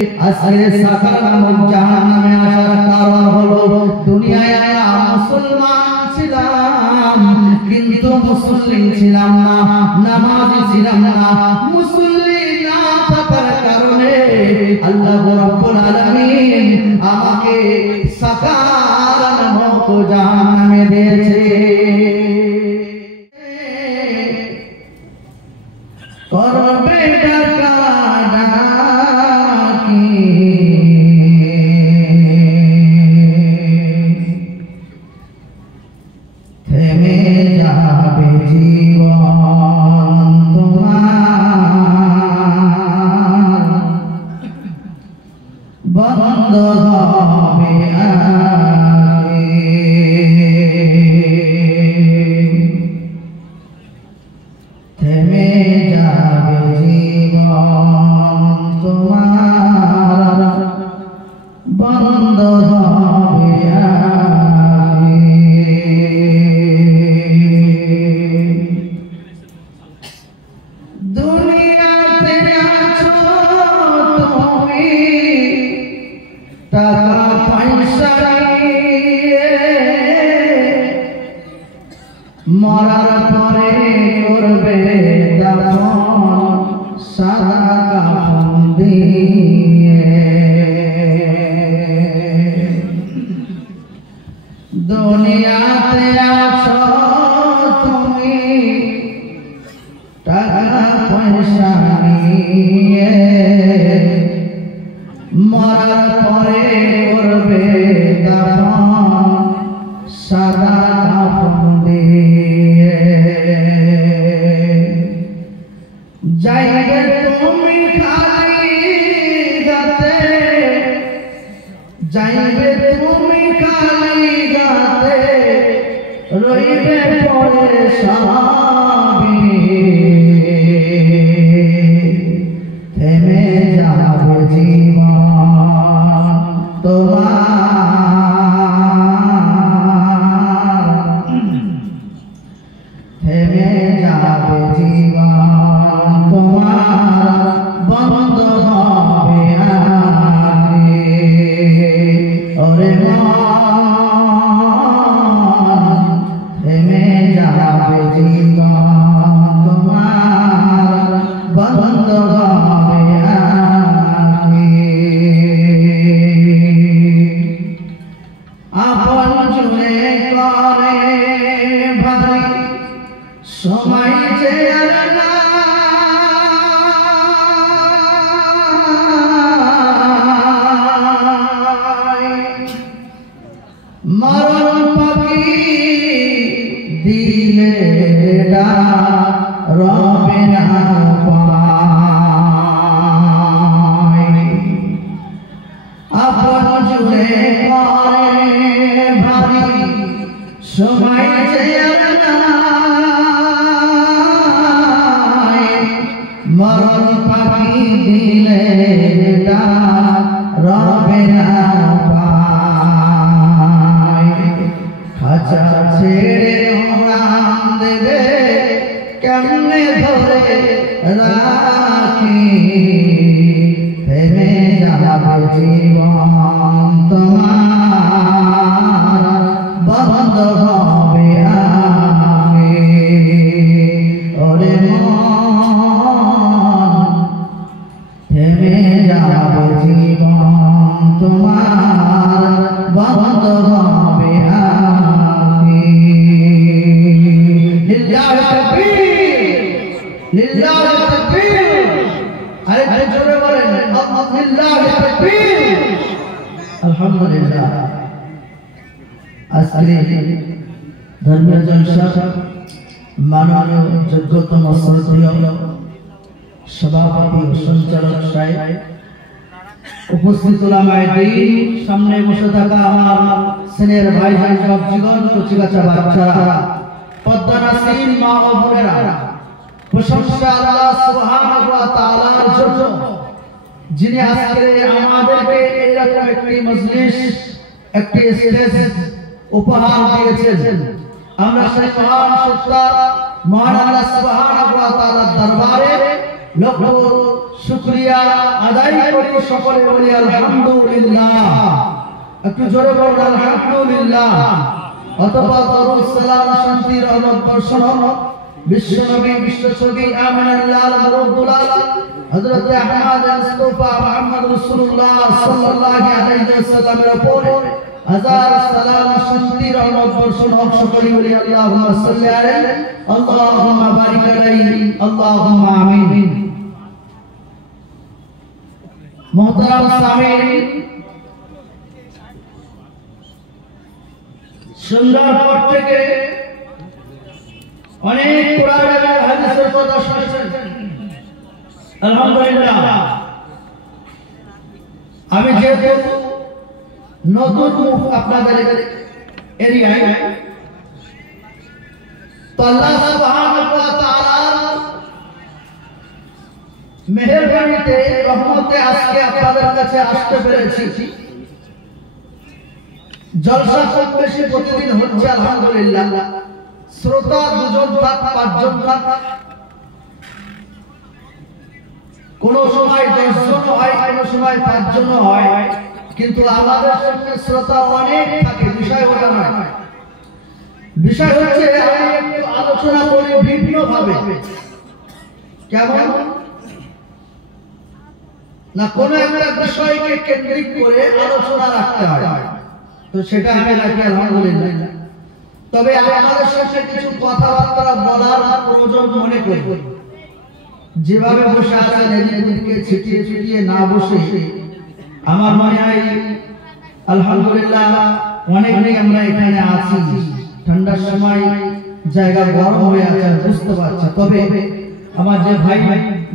আজকে সাকার নামক জাহান্নামে আসার কারণ হলো দুনিয়ায় আমরা মুসলমান ছিলাম কিন্তু মুসলিম ছিলাম না, নামাজি ছিলাম না। মুসলিম না থাকার কারণে আল্লাহ রাব্বুল আলামিন আমাকে সাকার নামক জাহান্নামে দিয়েছে। করবে থেমে যাবে জীবন তোমার, বন্ধ হবে আগে। থেমে যাবে জীবন তোমার, বন্ধ হবে আগে। দুনিয়াতে আছো তুমি টাকা পয়সা নিয়ে, মরার পরে করবে দাফন সাদা কাফন দিয়ে। দুনিয়াতে আছো তুমি টাকা পয়সা নিয়ে, মরার পরে করবে দাফন সাদা কাফন দিয়ে। যাইবে তুমি খালি গাতে, যাইবে তুমি খালি গাতে, রইবে পরে সাবি। থেমে যাবে জীবন তোমার, থেমে যাবে জীবন তোমার, বন্ধ হবে আগে। ওরে মন, থেমে যাবে জীবন তোমার, বন্ধ হবে আগে। আপন জুড়ে করে ভাই সময় যে আর নাই, মরণ পাখি দিলে ডাক রবে না পায়। আপন জুড়ে করে ভাই সময় যে আর নাই, মরণ পাখি দিলে ডাক রবে না পায়। খাঁচা ছেড়ে উড়ান দেবে কেমনে ধরে রাখি, থেমে যাবে জীবন তোমার, বন্ধ হবে আগে। ওরে মন, থেমে যাবে জীবন তোমার, বন্ধ হবে আগে। লিল্লাহি তাকবীর, লিল্লাহি তাকবীর। আরেকটু জোরে বলেন লিল্লাহি তাকবীর। আলহামদুলিল্লাহ। আজকে ধর্মীয় জলসা মাননীয় যোগ্যতম শ্রদ্ধেয় সভাপতি ও সঞ্চালক সাহেব, উপস্থিত উলামায়ে দ্বীন, সামনে বসে থাকা আমার সিনিয়র ভাইজান, যুবকজীবন, কচিকাঁচা বাচ্চারা, পদ্মনাসীন মা ও বোনেরা, প্রশংসা আল্লাহ সুবহানাহু ওয়া তাআলার জন্য যিনি আজকে আমাদেরকে এরকম একটি মজলিস, একটি স্টেজ উপহার দিয়েছেন। আমরা সেই মহান সত্তা মহান আল্লাহ সুবহানাহু ওয়া তাআলার দরবারে লক্ষ শুকরিয়া আদায় করি, সকলে বলি আলহামদুলিল্লাহ। একটু জোরে বলুন আলহামদুলিল্লাহ। অতঃপর দরুদ সালাম শান্তি রহমত বর্ষণ হোক বিশ্বনবী বিশ্বছবি আমিনুল্লাহ আল-মুরুদুল আলা হযরত আহমদ মুস্তাফা মুহাম্মদ রাসূলুল্লাহ সাল্লাল্লাহু আলাইহি ওয়াসাল্লামের উপরে হাজার সালাম শান্তি রহমত বর্ষণ হোক। সকলে বলি আল্লাহুম্মা সাল্লি আলাইহি আল্লাহুম্মা বারিক আলাইহি আল্লাহুম্মা আমিন। মুহতারাম সামিঈন, সুন্দরপুর থেকে অনেক কোরআন এবং হাদিসের কথা শুনেছেন, আলহামদুলিল্লাহ। আমি যেহেতু নতুন আপনাদের এরিয়ায়, তো আল্লাহ সুবহানাহু ওয়া তাআলার মেহেরবানিতে রহমতে আজকে আপনাদের কাছে আসতে পেরেছি। জলসা খুব বেশি প্রতিদিন হচ্ছে আলহামদুলিল্লাহ। শ্রোতা দুজন থাক, পাঁচজন থাক, কোন সময় 10 জন হয়, কোন সময় 5 জন হয়, কিন্তু আমাদের সামনে শ্রোতা অনেক থাকে। বিষয় ওটা নয়, বিষয় হচ্ছে আমি একটু আলোচনা করি ভিন্ন ভাবে। কেমন না, কোন একটা বিষয়কে কেন্দ্রিক করে আলোচনা রাখতে হয়, তো সেটা আমি রাখি আলহামদুলিল্লাহ। তবে আমাদের সাথে কিছু কথাবার্তা বলার প্রয়োজন মনে করি। যেভাবে বসে আছেন এদিকে ছিটিয়ে ছিটিয়ে না বসে, আমার মনে হয় আলহামদুলিল্লাহ অনেকেই আমরা এখানে আছি। ঠান্ডার সময় জায়গা গরম হয়ে আছে, বুঝতে পারছি। তবে আমার যে ভাই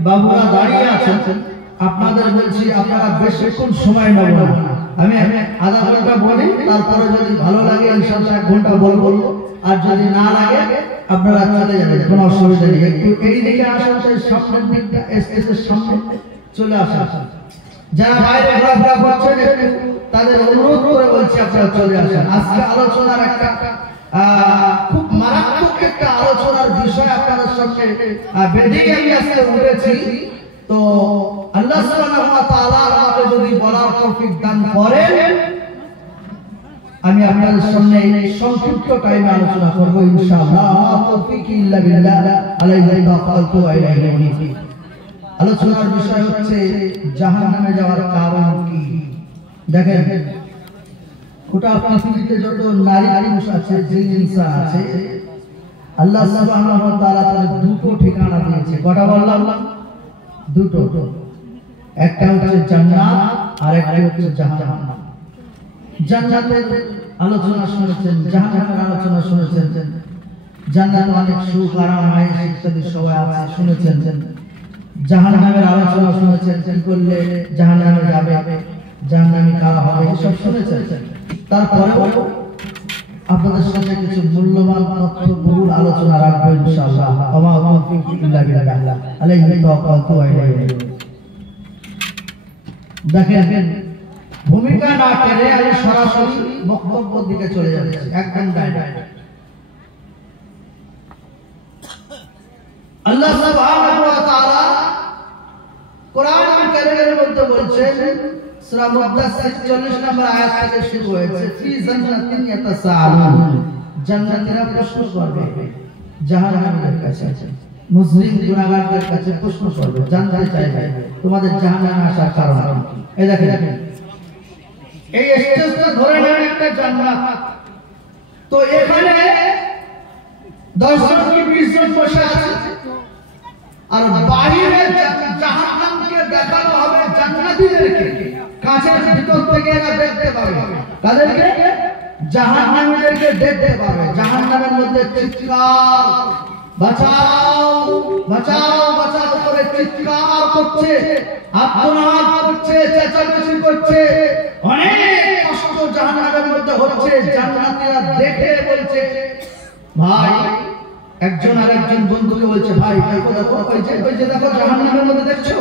বাবুরা দাঁড়িয়ে আছেন, আপনাদের বলছি আপনারা বেশিক্ষণ সময় নেবেন না। আমি আধা ঘন্টা বলি, তারপরে যদি ভালো লাগে ইনশাআল্লাহ 1 ঘন্টা বলবো, আর যদি না লাগে আপনারা চলে যাবেন, কোনো অসুবিধা নেই। একটু এই দিকে আসেন, সামনের দিকটা এসএসের সামনে চলে আসেন। যারা বাইরে ঘোরাফেরা করছেন একটু তাদের অনুরোধ করে বলছি আপনারা চলে আসেন। আজকে আলোচনার একটা খুব মারাত্মক একটা আলোচনার বিষয় আপনাদের সামনে বেদিকে আমি আজকে উঠেছি। তো আল্লাহ সুবহানাহু ওয়া তাআলা আমাকে যদি বলার তৌফিক দান করেন, আমি আপনাদের সামনে সংক্ষিপ্ত টাইমে আলোচনা করব ইনশাআল্লাহ। আমা তৌফিক ইল্লা বিল্লাহ, আলাইহি তাওয়াক্কালতু ওয়া ইলাইহি উনীব। আলোচনার বিষয় হচ্ছে জাহান্নামে যাওয়ার কারণ কি। দেখেন, গোটা পৃথিবীতে যত নারী পুরুষ আছে, জিন ইনসান আছে, আল্লাহ সুবহানাহু ওয়া তাআলা তাদের দুটো ঠিকানা দিয়েছে। কটা বললাম? দুটো। একটা হচ্ছে জান্নাত আর একটা হচ্ছে জাহান্নাম। জান্নাতের আলোচনা শুনেছেন, জাহান্নামের আলোচনা শুনেছেন। জান্নাতে অনেক সুখ আরাম আয়েশ ইত্যাদি সবাই আছে, শুনেছেন। জাহান্নামের আলোচনা শুনেছেন, কি করলে জাহান্নামে যাবে, জাহান্নামী কারা হবে, সব শুনেছেন। তারপরেও আপনাদের সাথে কিছু মূল্যবান তথ্য বহুল আলোচনা রাখবো ইনশাআল্লাহ। আমা তৌফিক ইল্লা বিল্লাহ, আলাইহি তাওয়াক্কালতু ওয়া ইলাইহি উনীব। দেখেন, ভূমিকা না করে আমি সরাসরি বক্তব্যের দিকে চলে যাচ্ছি, একদম ডাইরেক্ট। আল্লাহ সুবহানাহু ওয়া তাআলা কোরআন কারীমের মধ্যে বলছেন, সূরা মুদাসসির 40 নম্বর আয়াত থেকে শুরু হয়েছে, ফি জান্নাতিন ইয়াতাসাআলুন। জান্নাতীরা প্রশ্ন করবে জাহান্নামীদের কাছে, মুজরিম গুনাহগারদের কাছে প্রশ্ন করবে, জানতে চাইবে তোমাদের জাহান্নামে আসার কারণ কি। এই দেখেন, এই স্টেজটা ধরে নেন একটা জান্নাত। তো এখানে 10 জন কি 20 জন বসে আছে, আর বাইরে জাহান্নামকে দেখানো হবে জান্নাতীদেরকে। কাছের ভিতর থেকে এরা দেখতে পাবে তাদেরকে, জাহান্নামীদেরকে দেখতে পাবে। জাহান্নামের মধ্যে চিৎকার, বাঁচাও বাঁচাও বাঁচাও করে চিৎকার করছে, আর্তনাদ করছে, চেঁচামেচি করছে, অনেক কষ্ট জাহান্নামের মধ্যে হচ্ছে। জান্নাতীরা দেখে বলছে, ভাই, একজন আর একজন বন্ধুকে বলছে, ভাই দেখো দেখো, ওই যে দেখো জাহান্নামের মধ্যে দেখছো,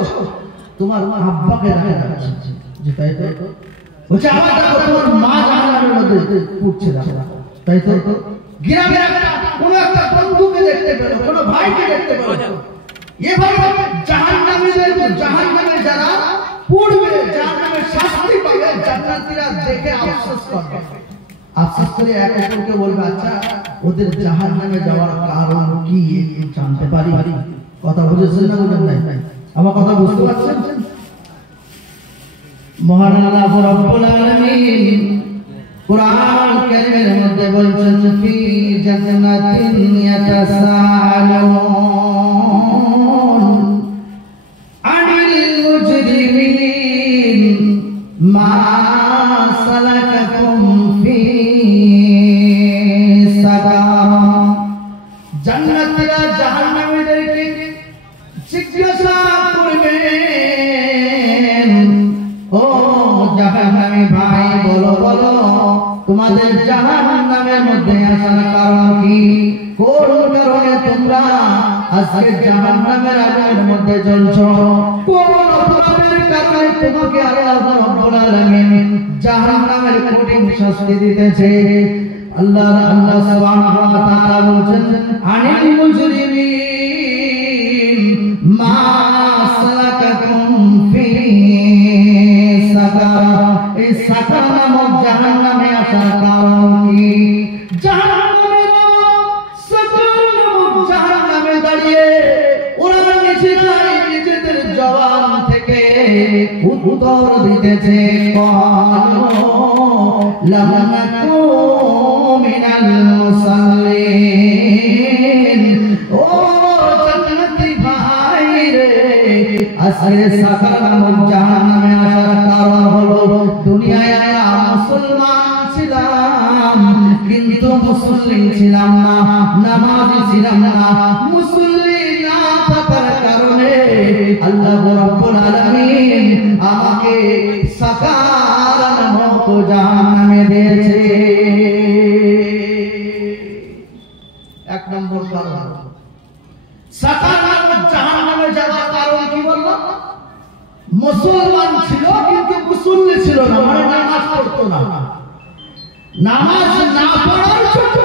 তোমার আব্বাকে দেখা যাচ্ছে। যে তাই তো বলছে, আমার দেখো তোমার মা জাহান্নামের মধ্যে পড়ছে, দেখো তাই তো। গ্রামের কোন একটা বন্ধুকে দেখতে পেলো, কোন ভাইকে দেখতে পেলো। এভাবে জাহান্নামীদের জাহান্নামে জান্নাতীরা দেখে আফসোস করবে, আফসোস করে এক একজনকে বলবে আচ্ছা ওদের জাহান্নামে যাওয়ার কারণ কি একটু জানতে পারি? কথা বুঝেছেন না বুঝেন নাই? আমার কথা বুঝতে পারছেন? মহান আল্লাহ রাব্বুল আলামিন কুরআন কারীমের মধ্যে বলছেন ফি জান্নাতিন ইয়াতাসাআলুন আনিল মুজরিমিন মা সালাকাকুম ফি সাকার। জান্নাতীরা জাহান্নামীদেরকে জিজ্ঞাসা করবেন, ও জাহান্নামী ভাই বলো বলো তোমাদের জাহান্নামের মধ্যে আসার কারণ কি? কোন কারণে তোমরা আজকে জাহান্নামের আগুনের মধ্যে জ্বলছো? কোন অপরাধের কারণে তোমাকে আল্লাহ রাব্বুল আলামিন জাহান্নামের কঠিন শাস্তি দিতেছে? আল্লাহ সুবহানাহু ওয়া তাআলা বলেন আনিল মুজরিমিন মা সালাকাকুম ফি সাকার। এই সাকার নামক জাহান্নামে আসার কারণ কি? জাহান্নামে সাকার নামক জাহান্নামে দাঁড়িয়ে ওরা নিজেদের জবান থেকে উত্তর দিতেছে লাম নাকু মিনাল মুসাল্লিন। ও জান্নাতি ভাই রে, আজকে সাকার নামক জাহান্নামে আসার কারণ হলো দুনিয়ায় আমরা মুসলমান ছিলাম কিন্তু মুসলিম ছিলাম না, নামাজি ছিলাম না। মুসলিম না থাকার কারণে আল্লাহ রাব্বুল আলামিন আমাকে সাকার নামক জাহান্নামে দিয়েছে। এক নম্বর কারণ সাকার নামক জাহান্নামে যাওয়ার কারণ কি বললো? মুসলমান ছিল কিন্তু মুসল্লি ছিল না, মানে নামাজ পড়তো না। নামাজ না পড়ার জন্য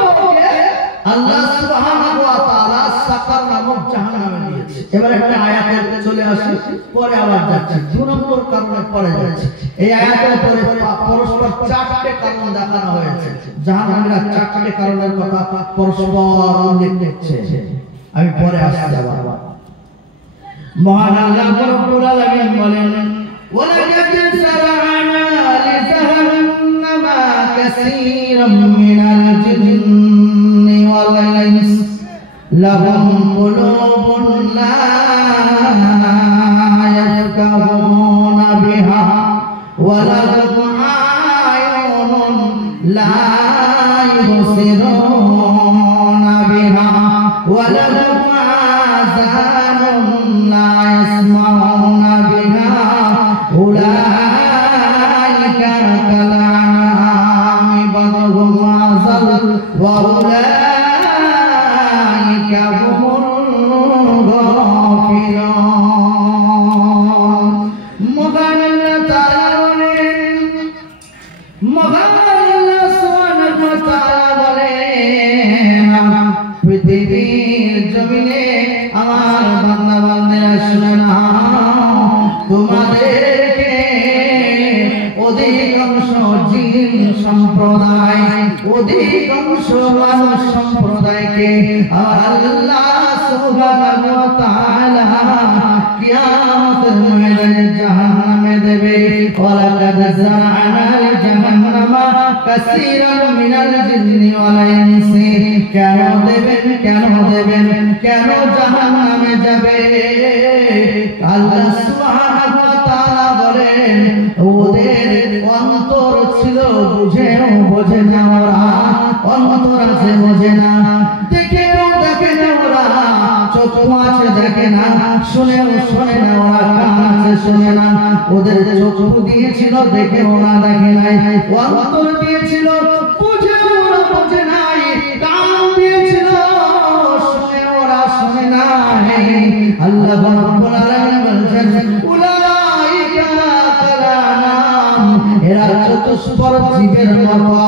আল্লাহ সুবহানাহু ওয়া তাআলা সাকার নামক জাহান্নামে দিয়েছে। এবার একটা আয়াতে চলে আসে, পরে আবার যাচ্ছে 2 নম্বর কারণে পরে যাচ্ছে। এই আয়াতের পরে পরস্পর 4টে কারণ দেখানো হয়েছে। জাহান্নামীরা 4টে কারণের কথা পরস্পর উল্লেখ করছে, আমি পরে আসছি আবার। মহান আল্লাহ রাব্বুল আলামিন বলেন ওয়ালাকাদ সারা'না লিজাহান্নামা কাসীরাম মিনাল জিন্নি ওয়াল ইনস লাহুম কুলুবুন লা ইয়াফকাহুনা বিহা ওয়া লাহুম আ'য়ুনুন লা ইবসিরুনা বিহা ওয়া লাহুম আযানুন لا يسمعون بها أولئك كالأنعام بل هم أضل وأولئك هم الغافلون। মহান আল্লাহ তাআলা বলেন, মহান আল্লাহ সুবহানাহু ওয়া তাআলা বলেন পৃথিবীর জমিনে আমার বান্দা বান্দারা শুনে না, তোমাদেরকে অধিকাংশ জিন সম্প্রদায় অধিকাংশ মানুষ সম্প্রদায়কে আল্লাহ সুবহানাহু ওয়া তাআলা কিয়ামতের ময়দানে জাহান্নামে দেবে। ওয়ালাকাদ জারা'না লিজাহান্নামা কাসীরাম মিনাল জিন্নি ওয়াল ইনসি। কেন দেবেন কেন দেবেন কেন জাহান্নামে যাবে? আল্লাহ সুবহানাহু ওয়া তাআলা বলেন ওদের অন্তর ছিল বুঝেও বোঝে না, ওরা অন্তর আছে বোঝে না, দেখেও দেখে না, ওরা চোখ আছে দেখে না, শুনেও শোনে না, ওরা কান আছে শোনে না। ওদের চোখ দিয়েছিল দেখে ওরা দেখে নাই, অন্তর দিয়েছিল বুঝে ওরা বোঝে নাই, কান দিয়েছিল শুনে ওরা শুনে নাই। আল্লাহ রাব্বুল আলামিন বলেন উলাইকা কালানাম, এরা চতুষ্পদ জীবের মতো,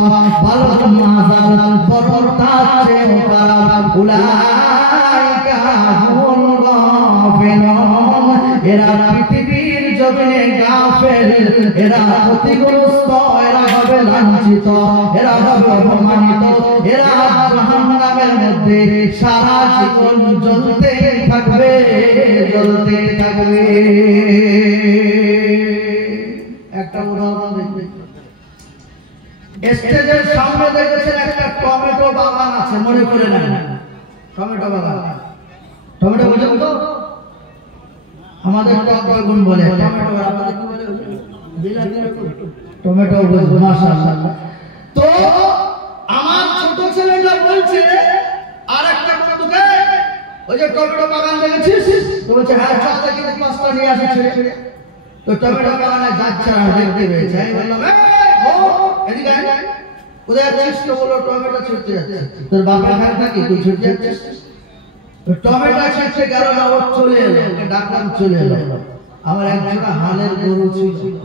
ভালো মাজাল বড় তার চেয়ে খারাপ। উলাইকা হুমুল গাফিলুন, এরা পৃথিবীর জমিনে গাফেল, এরা ক্ষতিগ্রস্ত, এরা হবে লাঞ্ছিত, এরা হবে অপমানিত, এরা জাহান্নামের মধ্যে সারা জীবন জ্বলতে থাকবে, জ্বলতে থাকবে। একটা উদাহরণ দেখবেন, স্টেজের সামনে দেখেছেন একটা টমেটো বাগান আছে, মনে করে নেন টমেটো বাগান। টমেটো বুঝেন তো? আমাদের টক বেগুন বলে, টমেটো আপনাদের কি বলে? বিলাতি টমেটো বুঝুন, মাশাআল্লাহ। তো আমার ছোট ছেলেটা বলছে আরেকটা বন্ধুকে, ওই যে টমেটো বাগান দেখেছিস? তো বলছে হ্যাঁ, চল দেখি পাঁচটা নিয়ে আসছে। তো টমেটো বাগানে যাচ্ছে আর দেখতে পেয়েছে, আমি বললাম ও এদিকে আয়, কোথায় যাচ্ছিস? তো বললো টমেটো ছুটতে যাচ্ছে। তোর বাবার ঘর নাকি তুই ছুটতে যাচ্ছিস? তো টমেটো ছুটতে গেল না, ও চলে এলো, ওকে ডাকলাম চলে এলো। আমার একজোড়া হালের গরু ছিল,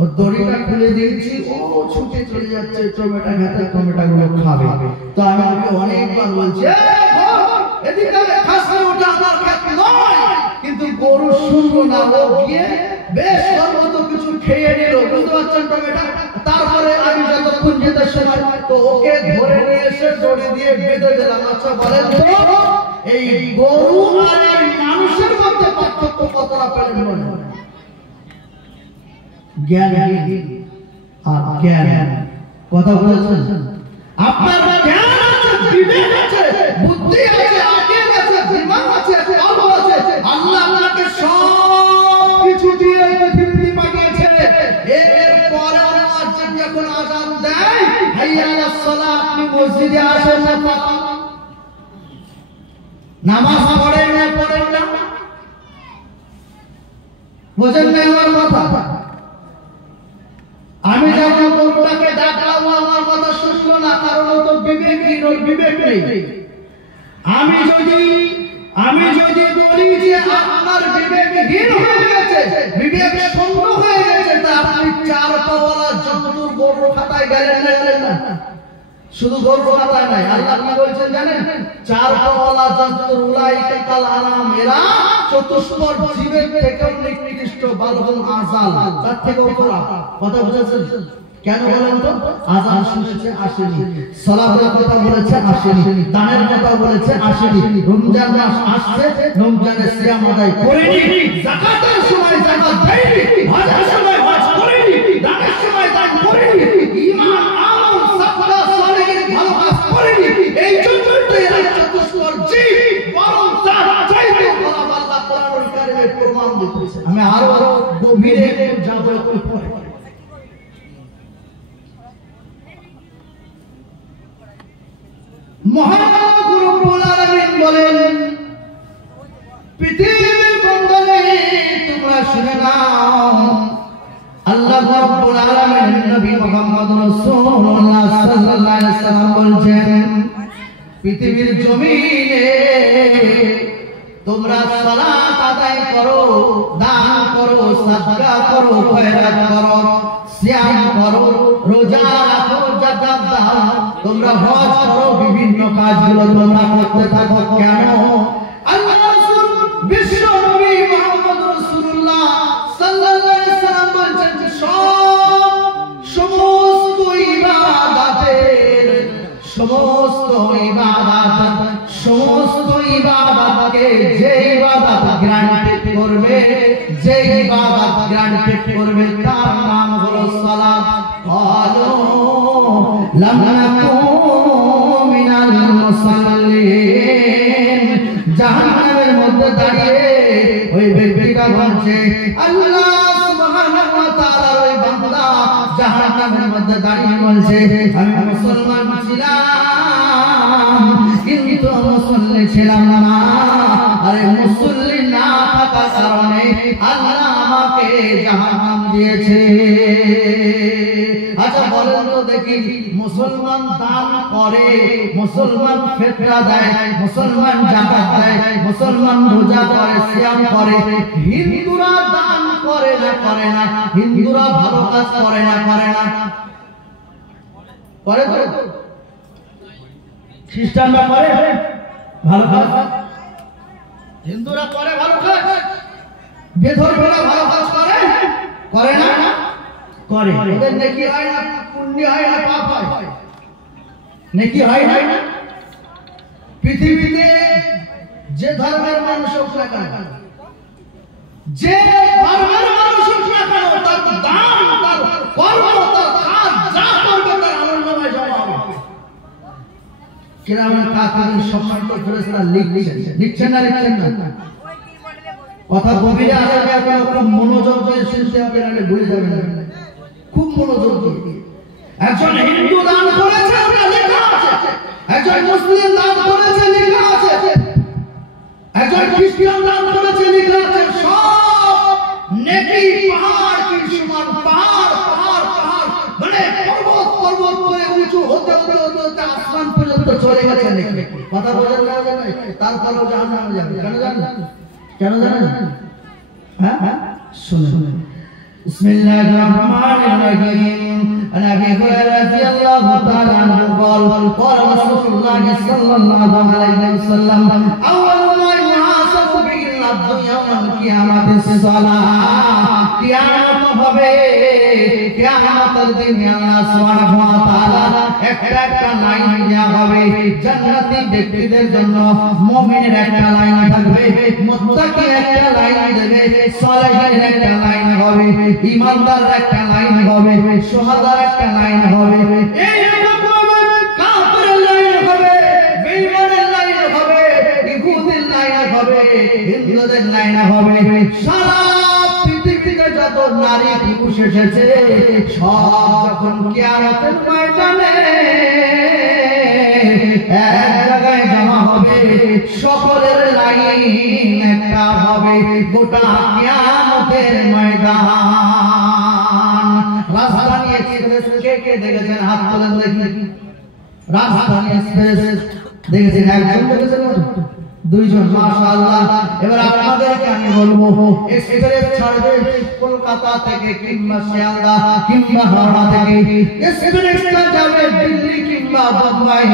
ও দড়িটা খুলে দিয়েছি, ও ছুটে চলে যাচ্ছে টমেটো খেতে, টমেটো গুলো খাবে। তো আমি ওকে অনেকবার বলছি এদিকে খাস না, ওটা আমার খেত নয়, কিন্তু গরু শুনলো না, ও গিয়ে বেশ সর্বত কিছু খেয়ে নিল, বুঝতে পারছেন টমেটো। তারপরে আমি যতক্ষণ যেতে সময়, তো ওকে ধরে নিয়ে এসে দড়ি দিয়ে বেঁধে দিলাম। আচ্ছা বলেন তো, এই গরু আর এই মানুষের মধ্যে পার্থক্য কতটা পেলেন মনে হয়? জ্ঞান আর জ্ঞান, কথা বলেছেন? আপনার জ্ঞান আছে, বিবেক আছে, বুদ্ধি আছে, আকিল আছে, দিমাগ আছে, কলব আছে, আল্লাহ আপনাকে সব কিছু দিয়ে পৃথিবী পাঠিয়েছে। এরপরে মুয়াজ্জিন যখন আযান দেয়, হাইয়া আলাস সালাহ, আপনি মসজিদে আসেন না, নামাজ পড়েন না, পড়েন না, বুঝেন না আমার কথা? আমি যখন গরুটাকে ডাকলাম, আমার কথা শুনলো না, কারণ ও তো বিবেকহীন, ওর বিবেক নেই। আমি যদি বলি যে আপনার বিবেকহীন হয়ে গেছে, বিবেক শূন্য হয়ে গেছে, তা আপনি চার পাওয়ালা জন্তুর গরু খাতায় গেলেন না? শুধু গরু খাতায় নাই, আল্লাহ কি বলছেন জানেন? চার পাওয়ালা জন্তুর উলাইকা কাল আনাম, এরা চতুষ্পদ জীবের থেকেও নিকৃষ্ট, বালহুম আযাল, তার থেকেও খারাপ। কথা বুঝেছেন? কেন বলেন তো? আযান শুনেছে আসেনি, সালাতের কথা বলেছে আসেনি, দানের কথা বলেছে আসেনি, রমজান মাস আসছে, রমজানের সিয়াম আদায় করেনি, যাকাতের সময় যাকাত দেয়নি, হজের সময় হজ করেনি, দানের সময় দান করেনি, ঈমান আমল সাদকা সালেহের ভালো কাজ করেনি। এই জন্যই তো এরা চতুষ্পদ জীব, বরং তার চাইতে খারাপ। আল্লাহ কোরআনুল কারীমে প্রমাণ দিয়েছে। আমি আরো গভীরে যাব একটু পরে। মহান রব্বুল আলামিন বলেন, পৃথিবীর বন্দরে তোমরা শুনে নাও, আল্লাহ রব্বুল আলামিন নবী মুহাম্মদ রাসূলুল্লাহ সাল্লাল্লাহু আলাইহি ওয়াসাল্লাম বলেন, পৃথিবীর জমিনে তোমরা সালাত আদায় করো, দান করো, সাদকা করো, খয়রাত করো, সিয়াম করো, রোজা রাখো, যাকাত দাও, তোমরা হজ করো, বিভিন্ন কাজগুলো তোমরা করতে থাকো। কেন? আল্লাহ রাসূল বিশ্ব নবী মুহাম্মদ রাসূলুল্লাহ সাল্লাল্লাহু আলাইহি ওয়াসাল্লাম বলেন, সমস্ত ইবাদতকে যে ইবাদত গ্রান্টেড করবে, যে ইবাদত গ্রান্টেড করবে, তার নাম হলো সালাত। ক্বালু লাম নাকু মিনাল মুসাল্লিন। জাহান্নামের মধ্যে দাঁড়িয়ে ওই ব্যক্তিটা বলছে, আল্লাহ সুবহানাহু ওয়া তাআলার ওই বান্দা জাহান্নামের মধ্যে দাঁড়িয়ে বলছে, আমি মুসলমান ছিলাম কিন্তু মুসল্লি ছিলাম না। আরে মুসল্লি না থাকার কারণে আল্লাহ আমাকে জাহান্নাম দিয়েছে। আচ্ছা বলেন তো দেখি, মুসলমান দান করে, মুসলমান ফিতরা দেয়, মুসলমান যাকাত দেয়, মুসলমান রোজা করে, সিয়াম করে, হিন্দুরা দান করে না করে না? হিন্দুরা ভালো কাজ করে না করে না? করে তো? খ্রিস্টানরা করে ভালো কাজ, হিন্দুরা করে ভালো কাজ, বেধর্মীরা ভালো কাজ করে করে না করে ওদের নেকি হয় না পুণ্য হয় না পাপ হয় নেকি হয় না পৃথিবীতে যে ধর্মের মানুষ হোক না কেন যে ধর্মের মানুষ হোক না কেন তার দান তার কর্ম তার কাজ যা করবে তার আনন্দময় জমা হবে কিরামান কাতিবিন সম্মানিত ফেরেশতা লিখছেন না কথা গভীরে আসলে আপনারা খুব মনোযোগ দিয়ে শুনতে হবে নাহলে ভুলে যাবেন খুব মনোযোগ দিয়ে একজন হিন্দু দান করেছে ওটা লেখা আছে একজন মুসলিম দান করেছে লেখা আছে একজন খ্রিস্টান দান করেছে লেখা আছে সব নেকি পাহাড় কি সমান পাহাড় মানে পর্বত করে উঁচু হতে আসমান পর্যন্ত চলে গেছে নেকি কথা বোঝেন না তারপরেও জাহান্নামে যাবে কেন জানেন হ্যাঁ শুনুন বিসমিল্লাহির রহমানির রহিম عن ابي هريره رضي الله تعالى عنه قال قال رسول الله صلى الله عليه وسلم اول ما يحاسب به العبد يوم القيامه الصلاه কিয়ামত হবে কিয়ামতের দিন আল্লাহ সুবহানাহু ওয়া তাআলা একটা লাইন দেয়া হবে জান্নাতি ব্যক্তিদের জন্য মুমিনের একটা লাইন থাকবে মুত্তাকি একটা লাইন দেবে সালেহীনের একটা লাইন হবে ঈমানদারের একটা লাইন হবে শুহাদার একটা লাইন হবে এই রকম কাফেরের লাইন হবে বেঈমানের লাইন হবে ইহুদির লাইন হবে হিন্দুদের লাইন হবে সারা পৃথিবীতে যত নারী পুরুষ এসেছে সব যখন কিয়ামতের ময়দানে এক জায়গায় জমা হবে সকলের লাইন একটা হবে গোটা কিয়ামতের ময়দান রাজধানী এক্সপ্রেস কে দেখেছেন হাত তোলেন দেখি রাজধানী এক্সপ্রেস দেখেছেন একজন দেখেছেন দুইজন মাশাআল্লাহ এবার আপনাদেরকে আমি বলবো এক্সপ্রেস ছাড়বে কলকাতা থেকে কিংবা শিয়ালদা কিংবা হাওড়া থেকে এক্সপ্রেসটা যাবে দিল্লি কিংবা বোম্বাই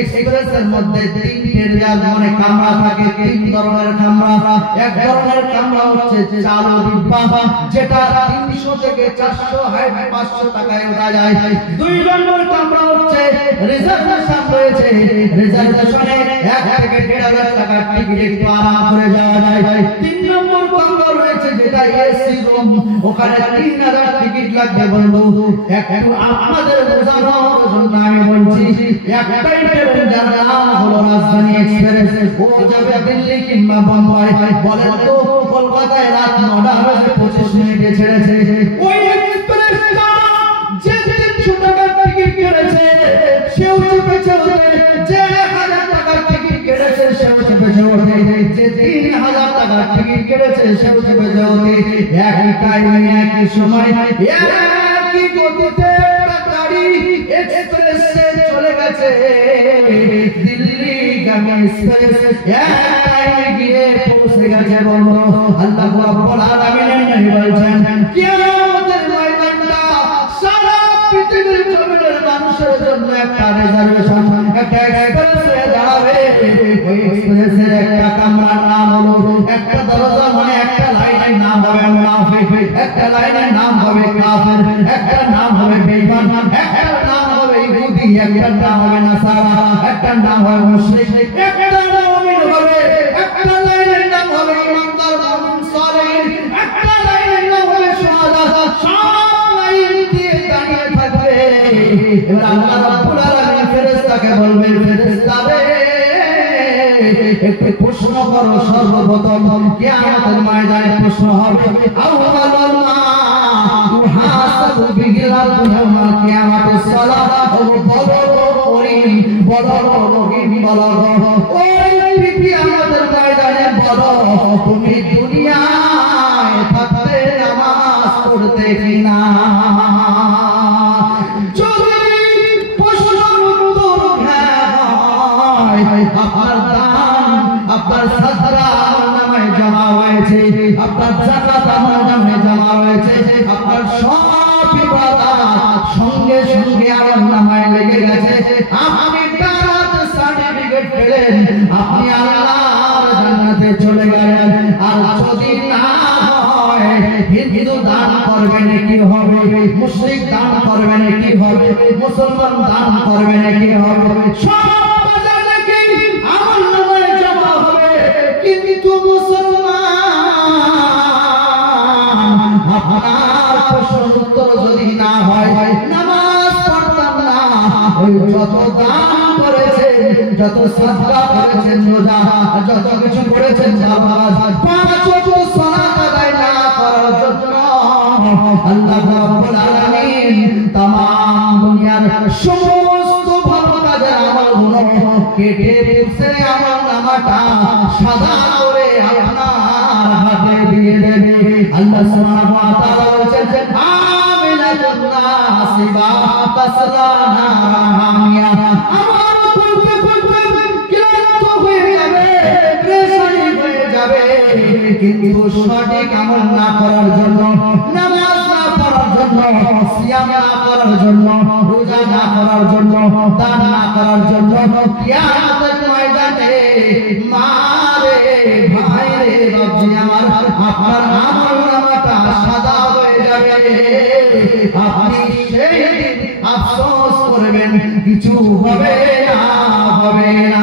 এক্সপ্রেসের মধ্যে তিনটে রেল মানে কামরা থাকে তিন ধরনের কামরা এক ধরনের কামরা হচ্ছে চালু ডিব্বা যেটা 300 থেকে 400 হাই 500 টাকায় ওঠা যায় দুই নম্বর কামরা হচ্ছে রিজার্ভেশন রয়েছে রিজার্ভেশনে 1 থেকে 1.5 টাকা টিকিট একটু আরাম করে যাওয়া যায় তিন নম্বর কামরা রয়েছে যেটা এসি রুম ওখানে 3000 টিকিট লাগবে বন্ধু একটু আমাদের বোঝানোর জন্য আমি বলছি একটাই ট্রেন যার নাম হলো রাজধানী এক্সপ্রেস ও যাবে দিল্লি কিংবা বোম্বাই বলেন তো কলকাতায় রাত 9:25 ছেড়েছে ওই এক্সপ্রেসটা যে 300 টাকার টিকিট কেটেছে সেও চেপেছে যে 1000 টাকার টিকিট কেটেছে সেও চেপেছে যে 3000 টাকার টিকিট কেটেছে সেও চেপেছে একই টাইমে একই সময় একই গতিতে একটা গাড়ি এক্সপ্রেসে চলে গেছে দিল্লি গামী এক্সপ্রেস টাইমে গিয়ে পৌঁছে গেছে বন্ধু আল্লাহ রাব্বুল আলামিন নবী বলেন কিয়ামতের ময়দানটা সারা পৃথিবীর জমিনের মানুষের জন্য একটা রিজার্ভেশন একটা এক্সপ্রেসে দাঁড়াবে ওই এক্সপ্রেসের একটা কামরার নাম হলো একটা দরজা মানে একটা লাইনের নাম হবে মুনাফিক একটা লাইনের নাম হবে কাফের একটা নাম হবে বেঈমান একটা নাম হবে ইহুদি একটা নাম হবে নাসারা একটা নাম হবে মুশরিক একটা মুমিন হবে একটা লাইনের নাম হবে ইমানদার মুমিন সালেহ একটা লাইনের নাম হবে শুহাদা সব লাইন দিয়ে দাঁড়িয়ে থাকবে এবার আল্লাহ রাব্বুল আলামিন ফেরেশতাকে বলবে ফেরেশতা রে একটু প্রশ্ন করো সর্বপ্রথম কিয়ামতের ময়দানে প্রশ্ন হবে আউয়ালুল মা ইউহাসাবু বিহিল ইয়াউমাল কিয়ামাতিস সালাহ বলো রহিম বলো ওই কিয়ামতের ময়দানে বলো তুমি দুনিয়ায় থাকতে নামাজ পড়তে কিনা আপনার দান আপনার সাদকা আমার নামে জমা হয়েছে আপনার যাকাত আমার নামে জমা হয়েছে আপনার সব ইবাদত সঙ্গে সঙ্গে আমার নামে লেগে গেছে আপনি তার সার্টিফিকেট পেলেন আপনি আল্লাহর জান্নাতে চলে গেলেন আর যদি না হিন্দু দান করবে নাকি হবে, মুশরিক দান করবে নাকি হবে, মুসলমান দান করবে নাকি হবে, সব বাজার নাকি আমল নামায় জমা হবে। কিন্তু মুসলমান আপনার প্রশ্নের উত্তর যদি না হয়, নামাজ পড়তাম না, ওই যত দান করেছেন, যত সাদকা করেছেন, রোজা যত কিছু করেছেন, নামাজ পাঁচ ওয়াক্ত সালাত আদায় না করার জন্য আল্লাহ রাব্বুল আলামিন तमाम দুনিয়ার সমস্ত ভালো কাজের আমলগুলো কেটে পুছে আমল নামাটা সাদা করে আপনার হাতে দিয়ে দেবে। আল্লাহ সুবহানাহু ওয়া তাআলা বলেছেন, আমিনাতুন নাসিবা তাসলানা হামিয়া, আমার করতে করতে ক্লান্ত হয়ে যাবে, পেরেশানি হয়ে যাবে, কিন্তু সঠিক আমল না করার জন্য, নামাজ না পড়ার জন্য, সিয়াম না করার জন্য, রোজা না করার জন্য, দান না করার জন্য কিয়ামতের ময়দানে মারে ভাই রে বাপজি আমার, আপনার আমল নামাটা সাদা হয়ে যাবে। আপনি সেই দিন আফসোস করবেন, কিছু হবে না, হবে না।